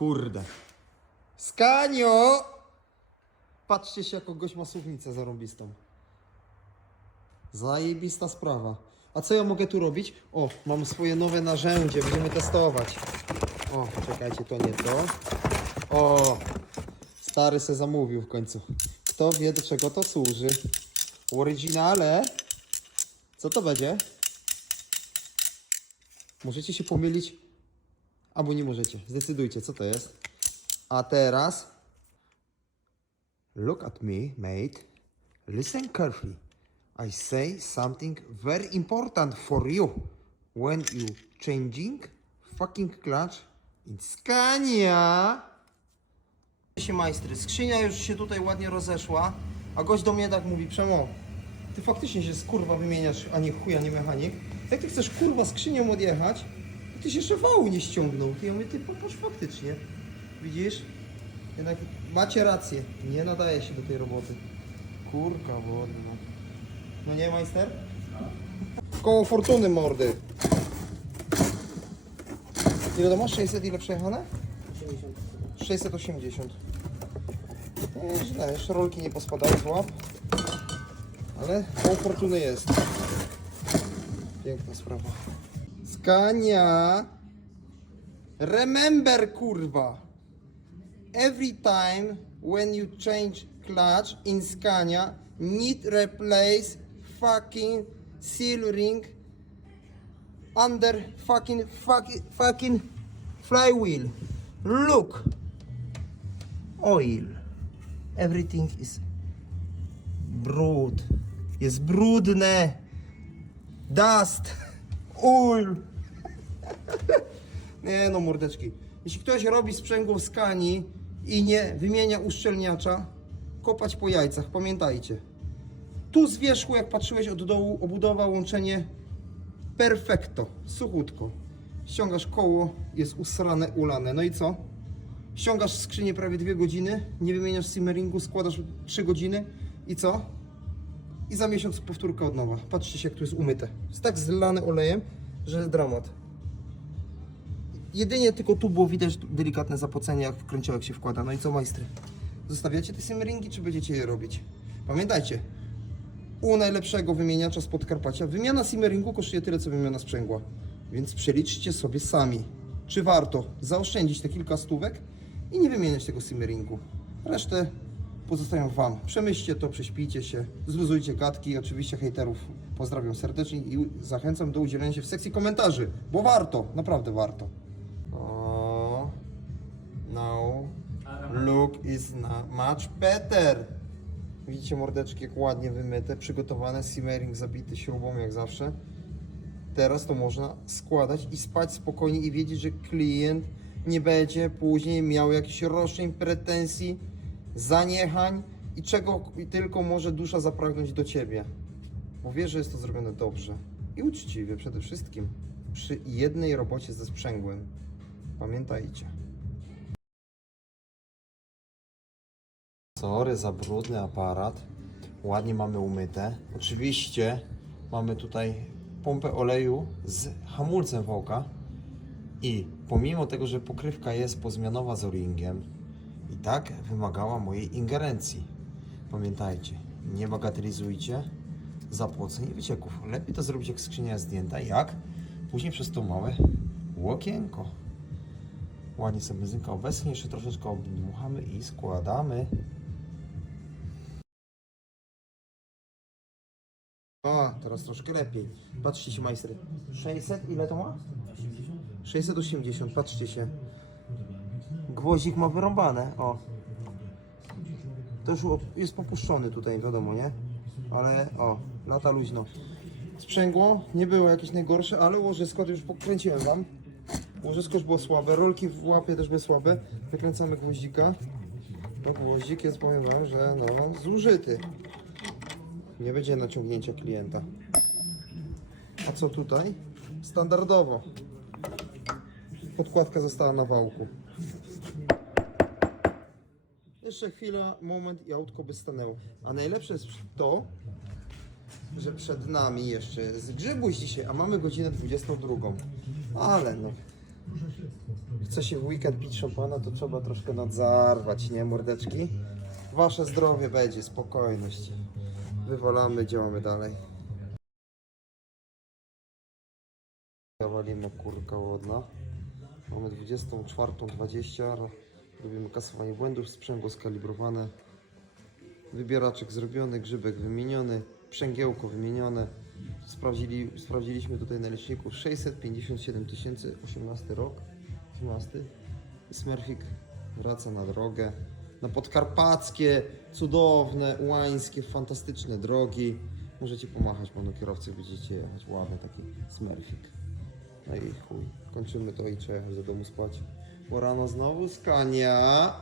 Kurde. Skanio! Patrzcie się, jaką gość ma suwnicę zarąbistą. Zajebista sprawa. A co ja mogę tu robić? O, mam swoje nowe narzędzie, będziemy testować. O, czekajcie, to nie to. O, stary se zamówił w końcu. Kto wie, do czego to służy? Oryginale. Co to będzie? Możecie się pomylić, albo nie możecie. Zdecydujcie, co to jest. A teraz. Look at me, mate. Listen carefully. I say something very important for you. When you changing fucking clutch in Scania. się majstry, skrzynia już się tutaj ładnie rozeszła, a gość do mnie tak mówi, Przemo, ty faktycznie się z kurwa wymieniasz, a nie chuja, nie mechanik. Jak ty chcesz kurwa skrzynią odjechać, ty się jeszcze wału nie ściągnął. Ty ja mówię, ty popatrz faktycznie. Widzisz? Jednak macie rację, nie nadaje się do tej roboty. Kurka wodna. No nie, majster? Koło fortuny mordy. Ile to masz? 600 ile przejechane? 680. Nie, źle, jeszcze rolki nie pospadały z łap. Ale koło fortuny jest. Piękna sprawa. Skania. Remember, kurwa. Every time when you change clutch in Scania, need replace fucking seal ring under fucking fucking fucking flywheel. Look, oil. Everything is brud. Jest brudne. Dust. Oil. Nie no, mordeczki. Jeśli ktoś robi sprzęgło w skani i nie wymienia uszczelniacza, kopać po jajcach, pamiętajcie. Tu z wierzchu, jak patrzyłeś od dołu, obudowa, łączenie perfekto, suchutko. Ściągasz koło, jest usrane, ulane. No i co? Ściągasz skrzynię prawie dwie godziny, nie wymieniasz simmeringu, składasz 3 godziny i co? I za miesiąc powtórka od nowa. Patrzcie się, jak tu jest umyte. Jest tak zlane olejem, że jest dramat. Jedynie tylko tu było widać delikatne zapocenie, jak w kręciołek się wkłada. No i co, majstry? Zostawiacie te simmeringi, czy będziecie je robić? Pamiętajcie, u najlepszego wymieniacza z Podkarpacia wymiana simmeringu kosztuje tyle, co wymiana sprzęgła. Więc przeliczcie sobie sami, czy warto zaoszczędzić te kilka stówek i nie wymieniać tego simmeringu. Resztę pozostają Wam. Przemyślcie to, prześpijcie się, zluzujcie gadki. Oczywiście hejterów pozdrawiam serdecznie i zachęcam do udzielenia się w sekcji komentarzy, bo warto, naprawdę warto. Look is much better. Widzicie mordeczki jak ładnie wymyte, przygotowane, simmering zabity śrubą jak zawsze. Teraz to można składać i spać spokojnie i wiedzieć, że klient nie będzie później miał jakichś roszczeń, pretensji, zaniechań i czego tylko może dusza zapragnąć do Ciebie. Bo wie, że jest to zrobione dobrze i uczciwie przede wszystkim przy jednej robocie ze sprzęgłem. Pamiętajcie. Sorry za brudny aparat. Ładnie mamy umyte. Oczywiście mamy tutaj pompę oleju z hamulcem wołka. I pomimo tego, że pokrywka jest pozmianowa z o-ringiem, i tak wymagała mojej ingerencji. Pamiętajcie, nie bagatelizujcie zapłaceń i wycieków. Lepiej to zrobić jak skrzynia jest zdjęta, jak później przez to małe łokienko. Ładnie sobie benzynka obecnie, jeszcze troszeczkę obdmuchamy i składamy. Teraz troszkę lepiej. Patrzcie się, majstry. 600, ile to ma? 680, patrzcie się. Gwoździk ma wyrąbane, o. To już jest popuszczony tutaj, wiadomo, nie? Ale, o, lata luźno. Sprzęgło nie było jakieś najgorsze, ale łożysko to już pokręciłem wam. Łożysko już było słabe, rolki w łapie też były słabe. Wykręcamy gwoździka. To gwoździk jest, powiem wam, że no, zużyty. Nie będzie naciągnięcia klienta. A co tutaj? Standardowo. Podkładka została na wałku. Jeszcze chwila, moment i autko by stanęło. A najlepsze jest to, że przed nami jeszcze z grzybuś dzisiaj, a mamy godzinę 22. Ale no. chce się w weekend pić szampana, to trzeba troszkę nadzarwać, nie mordeczki? Wasze zdrowie będzie, spokojność. Wywalamy, działamy dalej. Walimy kurka łodna. Mamy 24.20. Robimy kasowanie błędów, sprzęgło skalibrowane. Wybieraczek zrobiony, grzybek wymieniony, przęgiełko wymienione. Sprawdzili, sprawdziliśmy tutaj na liczniku 657 tysięcy, 18 rok, 18. Smurfik wraca na drogę. Na podkarpackie, cudowne, łańskie, fantastyczne drogi. Możecie pomachać panu kierowcy, będziecie jechać. Ładny taki smurfik. No i chuj, kończymy to i trzeba jechać do domu spać. Bo rano znowu skania.